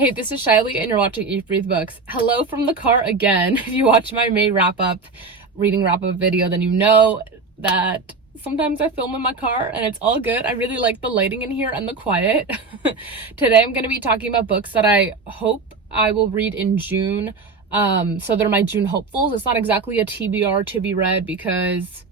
Hey, this is Shiley and you're watching Eat Breathe Books. Hello from the car again. If you watch my May reading wrap-up video, then you know that sometimes I film in my car and it's all good. I really like the lighting in here and the quiet. Today I'm going to be talking about books that I hope I will read in June. So they're my June hopefuls. It's not exactly a TBR to be read because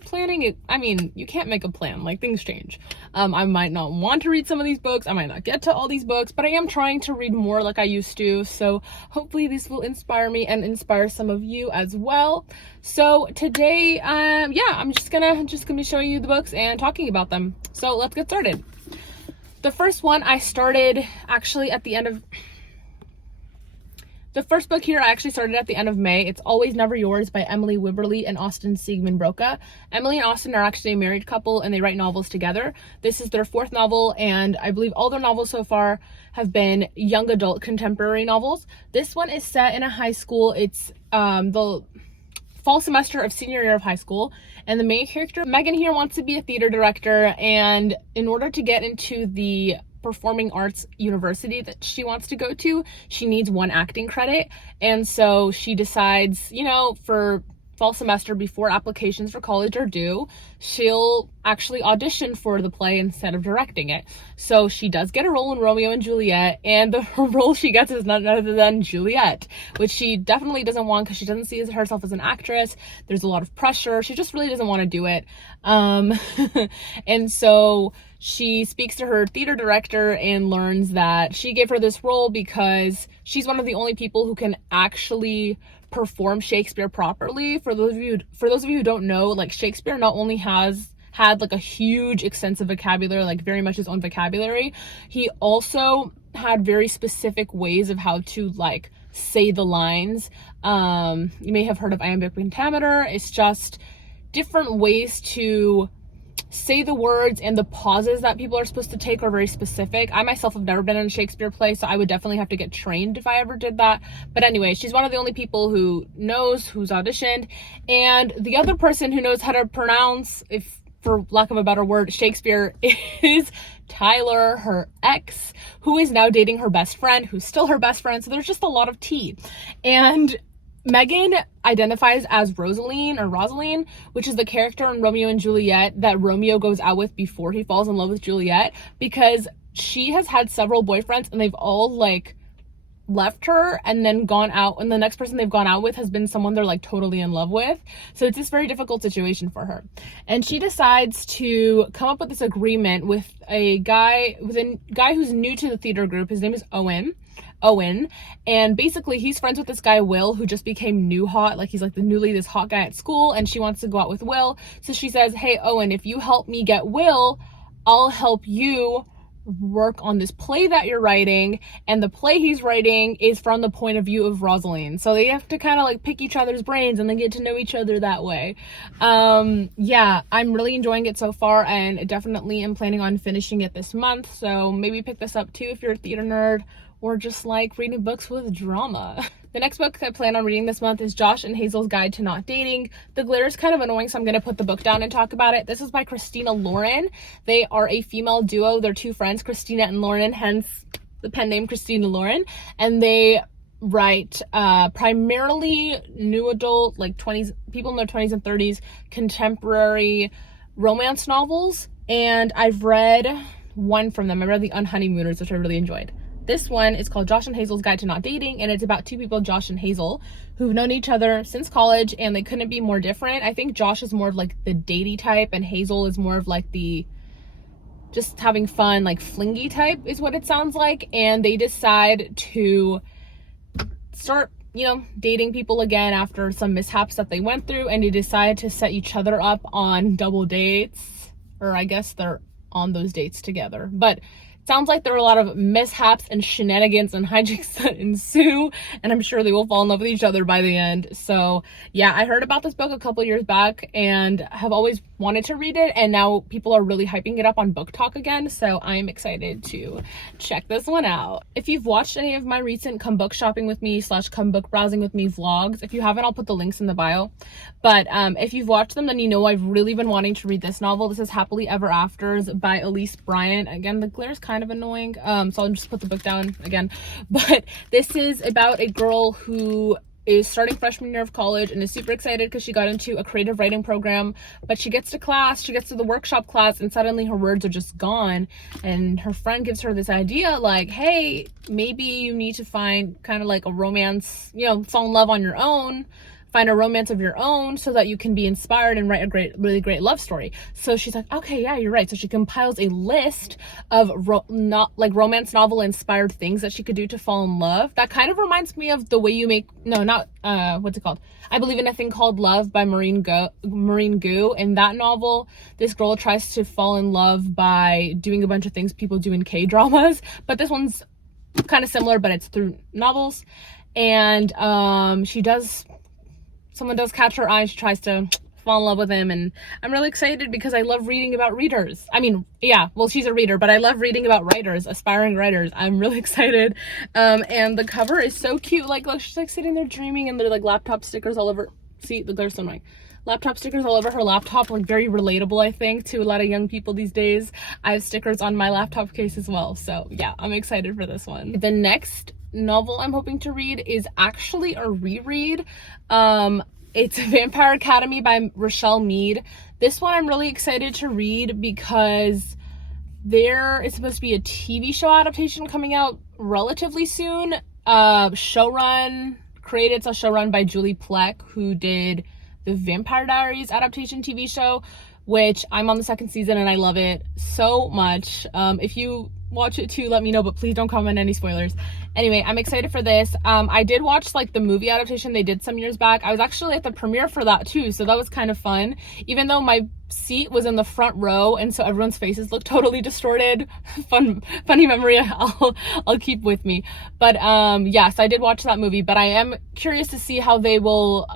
planning it, I mean, you can't make a plan, like things change. I might not want to read some of these books, I might not get to all these books, but I am trying to read more like I used to, so hopefully these will inspire me and inspire some of you as well. So today, yeah, I'm just gonna be showing you the books and talking about them. So let's get started. The first one I started actually at the end of The first book here I actually started at the end of May. It's Always Never Yours by Emily Wibberly and Austin Siegmund-Broka. Emily and Austin are actually a married couple and they write novels together. This is their fourth novel, and I believe all their novels so far have been young adult contemporary novels. This one is set in a high school. It's the fall semester of senior year of high school, and the main character, Megan, here wants to be a theater director, and in order to get into the performing arts university that she wants to go to, she needs one acting credit. And so she decides, you know, for fall semester before applications for college are due, she'll actually audition for the play instead of directing it. So she does get a role in Romeo and Juliet, and the role she gets is none other than Juliet, which she definitely doesn't want because she doesn't see herself as an actress. There's a lot of pressure. She just really doesn't want to do it. And so she speaks to her theater director and learns that she gave her this role because she's one of the only people who can actually perform Shakespeare properly. For those of you who don't know, like, Shakespeare not only has had like a huge extensive vocabulary, like very much his own vocabulary, he also had very specific ways of how to like say the lines. You may have heard of iambic pentameter. It's just different ways to say the words, and the pauses that people are supposed to take are very specific. I myself have never been in a Shakespeare play, so I would definitely have to get trained if I ever did that. But anyway, she's one of the only people who's auditioned, and the other person who knows how to pronounce, if for lack of a better word, Shakespeare, is Tyler, her ex, who is now dating her best friend, who's still her best friend. So there's just a lot of tea. And Megan identifies as Rosaline, which is the character in Romeo and Juliet that Romeo goes out with before he falls in love with Juliet, because she has had several boyfriends and they've all like left her and then gone out, and the next person they've gone out with has been someone they're like totally in love with. So it's this very difficult situation for her, and she decides to come up with this agreement with a guy who's new to the theater group. His name is Owen, and basically he's friends with this guy Will, who just became new hot, like he's like this hot guy at school, and she wants to go out with Will. So she says, hey Owen, if you help me get Will, I'll help you work on this play that you're writing. And the play he's writing is from the point of view of Rosaline, so they have to kind of like pick each other's brains and then get to know each other that way. Yeah, I'm really enjoying it so far, and definitely am planning on finishing it this month, so maybe pick this up too if you're a theater nerd or just like reading books with drama. The next book I plan on reading this month is Josh and Hazel's Guide to Not Dating. The glitter is kind of annoying, so I'm going to put the book down and talk about it. This is by Christina Lauren. They are a female duo. They're two friends, Christina and Lauren, hence the pen name Christina Lauren. And they write primarily new adult, like people in their 20s and 30s, contemporary romance novels. And I've read one from them. I read The Unhoneymooners, which I really enjoyed. This one is called Josh and Hazel's Guide to Not Dating, and it's about two people, Josh and Hazel, who've known each other since college, and they couldn't be more different. I think Josh is more of like the datey type, and Hazel is more of like the just having fun, like flingy type is what it sounds like. And they decide to start, you know, dating people again after some mishaps that they went through, and they decide to set each other up on double dates, or I guess they're on those dates together. But sounds like there are a lot of mishaps and shenanigans and hijinks that ensue, and I'm sure they will fall in love with each other by the end. So yeah, I heard about this book a couple years back and have always wanted to read it, and now people are really hyping it up on Book Talk again, so I'm excited to check this one out. If you've watched any of my recent come book shopping with me / come book browsing with me vlogs, if you haven't, I'll put the links in the bio, but if you've watched them, then you know I've really been wanting to read this novel. This is Happily Ever Afters by Elisa Bryant. Again, the glare is kind kind of annoying. So I'll just put the book down again. But this is about a girl who is starting freshman year of college and is super excited because she got into a creative writing program, but she gets to class, she gets to the workshop class, and suddenly her words are just gone. And her friend gives her this idea like, hey, maybe you need to find kind of like a romance, you know, fall in love on your own, find a romance of your own so that you can be inspired and write a really great love story. So she's like, okay, yeah, you're right. So she compiles a list of romance novel inspired things that she could do to fall in love. That kind of reminds me of the way you make, what's it called? I Believe in a Thing Called Love by Marine Gu. In that novel, this girl tries to fall in love by doing a bunch of things people do in K-dramas, but this one's kind of similar, but it's through novels. And someone does catch her eye. She tries to fall in love with him, and I'm really excited because I love reading about readers. I mean, yeah, well, she's a reader, but I love reading about writers, aspiring writers. I'm really excited. And the cover is so cute. Like, look, she's like sitting there dreaming, and they're like laptop stickers all over. See, they're so annoying. Laptop stickers all over her laptop, like very relatable, I think, to a lot of young people these days. I have stickers on my laptop case as well. So yeah, I'm excited for this one. The next novel I'm hoping to read is actually a reread. It's Vampire Academy by Richelle Mead. This one I'm really excited to read because there is supposed to be a TV show adaptation coming out relatively soon. It's a show run by Julie Plec, who did the Vampire Diaries adaptation TV show, which I'm on the second season and I love it so much. If you watch it too, let me know, but please don't comment any spoilers. Anyway, I'm excited for this. I did watch like the movie adaptation they did some years back. I was actually at the premiere for that too, so that was kind of fun, even though my seat was in the front row and so everyone's faces looked totally distorted. Funny memory I'll keep with me. But yes, I did watch that movie, but I am curious to see how they will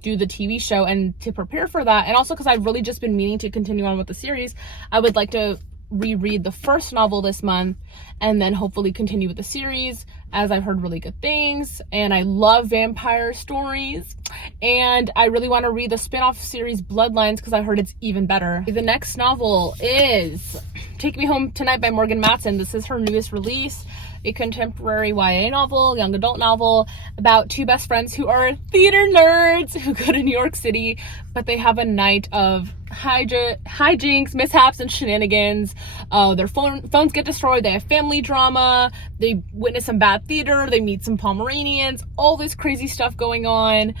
do the TV show, and to prepare for that, and also because I've really just been meaning to continue on with the series, I would like to reread the first novel this month and then hopefully continue with the series, as I've heard really good things and I love vampire stories, and I really want to read the spin-off series Bloodlines because I heard it's even better. The next novel is Take Me Home Tonight by Morgan Matson. This is her newest release, a contemporary YA novel, young adult novel, about two best friends who are theater nerds who go to New York City, but they have a night of hijinks, mishaps, and shenanigans. Their phones get destroyed, they have family drama, they witness some bad theater, they meet some Pomeranians, all this crazy stuff going on.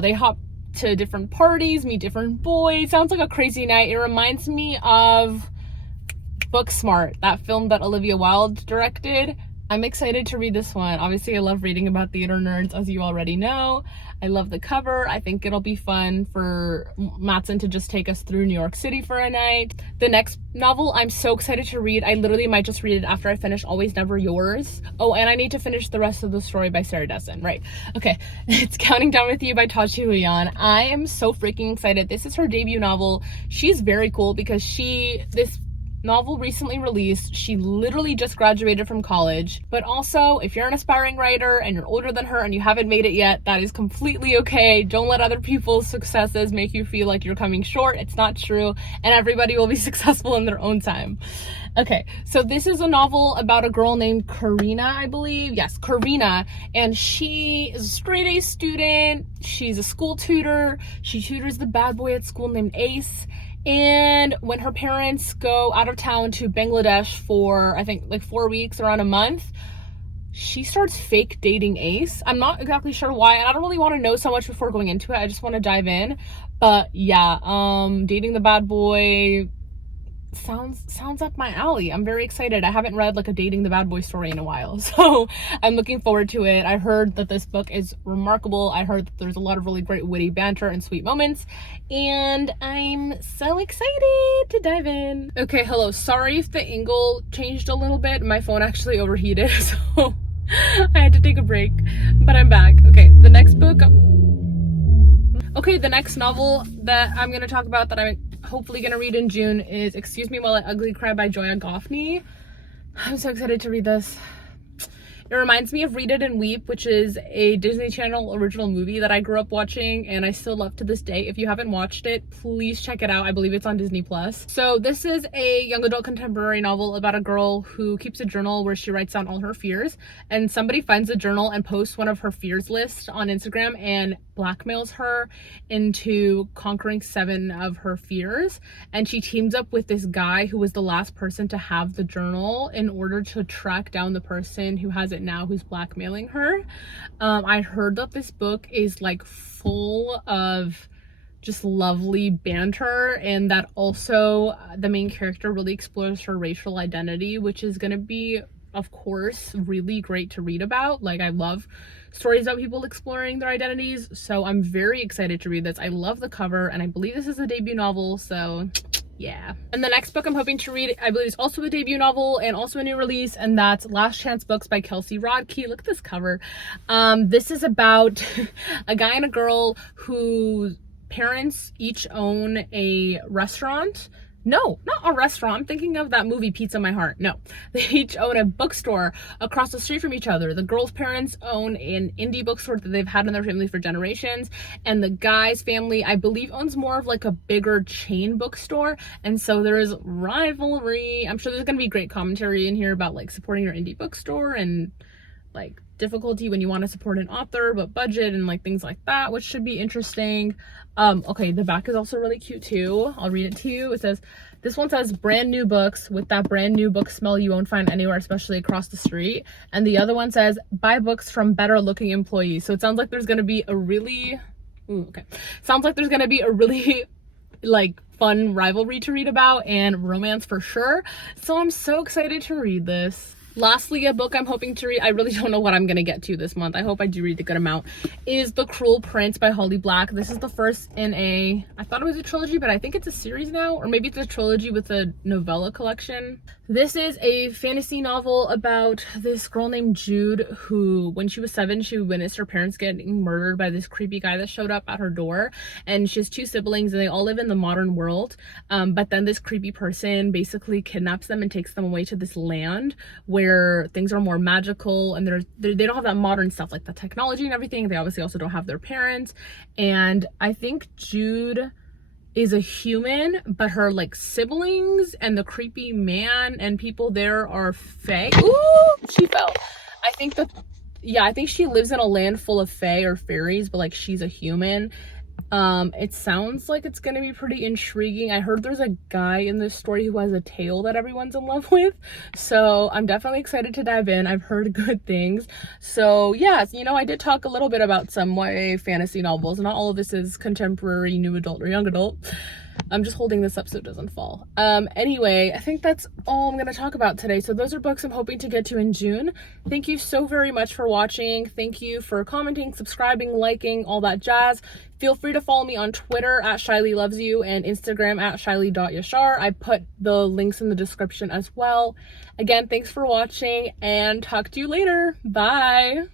They hop to different parties, meet different boys. Sounds like a crazy night. It reminds me of Booksmart, that film that Olivia Wilde directed. I'm excited to read this one. Obviously, I love reading about theater nerds, as you already know. I love the cover. I think it'll be fun for Matson to just take us through New York City for a night. The next novel I'm so excited to read, I literally might just read it after I finish Always Never Yours. Oh, and I need to finish the rest of the story by Sarah Dessen, right? Okay, it's Counting Down With You by Tashie Bhuiyan. I am so freaking excited. This is her debut novel. She's very cool because this novel recently released. She literally just graduated from college. But also, if you're an aspiring writer and you're older than her and you haven't made it yet, that is completely okay. Don't let other people's successes make you feel like you're coming short. It's not true, and everybody will be successful in their own time. Okay, so this is a novel about a girl named Karina, I believe. Yes, Karina. And she is a straight A student. She's a school tutor. She tutors the bad boy at school named Ace. And when her parents go out of town to Bangladesh for, I think, like 4 weeks, around a month, she starts fake dating Ace. I'm not exactly sure why, and I don't really want to know so much before going into it. I just want to dive in. But yeah, dating the bad boy sounds up my alley. I'm very excited. I haven't read like a dating the bad boy story in a while, so I'm looking forward to it. I heard that this book is remarkable. I heard that there's a lot of really great witty banter and sweet moments, and I'm so excited to dive in. Okay, hello. Sorry if the angle changed a little bit. My phone actually overheated, so I had to take a break, but I'm back. Okay, the next novel that I'm going to talk about that I'm hopefully going to read in June is Excuse Me While I Ugly Cry by Joya Goffney. I'm so excited to read this. It reminds me of Read It and Weep, which is a Disney Channel original movie that I grew up watching and I still love to this day. If you haven't watched it, please check it out. I believe it's on Disney+. So this is a young adult contemporary novel about a girl who keeps a journal where she writes down all her fears, and somebody finds the journal and posts one of her fears list on Instagram and blackmails her into conquering 7 of her fears. And she teams up with this guy who was the last person to have the journal in order to track down the person who has it now, who's blackmailing her. I heard that this book is like full of just lovely banter, and that also the main character really explores her racial identity, which is going to be, of course, really great to read about. Like, I love stories about people exploring their identities, so I'm very excited to read this. I love the cover, and I believe this is a debut novel, so yeah. And the next book I'm hoping to read, I believe, is also a debut novel and also a new release, and that's Last Chance Books by Kelsey Rodkey. Look at this cover. This is about a guy and a girl whose parents each own a restaurant. No, not a restaurant. I'm thinking of that movie Pizza My Heart. No, they each own a bookstore across the street from each other. The girl's parents own an indie bookstore that they've had in their family for generations, and the guy's family, I believe, owns more of like a bigger chain bookstore, and so there is rivalry. I'm sure there's gonna be great commentary in here about like supporting your indie bookstore and like difficulty when you want to support an author but budget and like things like that, which should be interesting. Okay, the back is also really cute too. I'll read it to you. It says, this one says brand new books with that brand new book smell you won't find anywhere, especially across the street. And the other one says, buy books from better looking employees. So it sounds like there's gonna be a really sounds like there's gonna be a really like fun rivalry to read about and romance for sure. So I'm so excited to read this. Lastly, a book I'm hoping to read, I really don't know what I'm going to get to this month, I hope I do read a good amount, is The Cruel Prince by Holly Black. This is the first in I thought it was a trilogy, but I think it's a series now, or maybe it's a trilogy with a novella collection. This is a fantasy novel about this girl named Jude who, when she was 7, she witnessed her parents getting murdered by this creepy guy that showed up at her door, and she has 2 siblings and they all live in the modern world, but then this creepy person basically kidnaps them and takes them away to this land where things are more magical, and they don't have that modern stuff like the technology and everything. They obviously also don't have their parents, and I think Jude is a human, but her like siblings and the creepy man and people there are fae. Ooh, she fell. I think she lives in a land full of fae or fairies, but like she's a human. It sounds like it's gonna be pretty intriguing. I heard there's a guy in this story who has a tail that everyone's in love with, so I'm definitely excited to dive in. I've heard good things. So yes, you know, I did talk a little bit about some YA fantasy novels. Not all of this is contemporary, new adult, or young adult. I'm just holding this up so it doesn't fall. Anyway, I think that's all I'm going to talk about today. So those are books I'm hoping to get to in June. Thank you so very much for watching. Thank you for commenting, subscribing, liking, all that jazz. Feel free to follow me on Twitter at ShileyLovesYou and Instagram at Shiley.Yashar. I put the links in the description as well. Again, thanks for watching and talk to you later. Bye.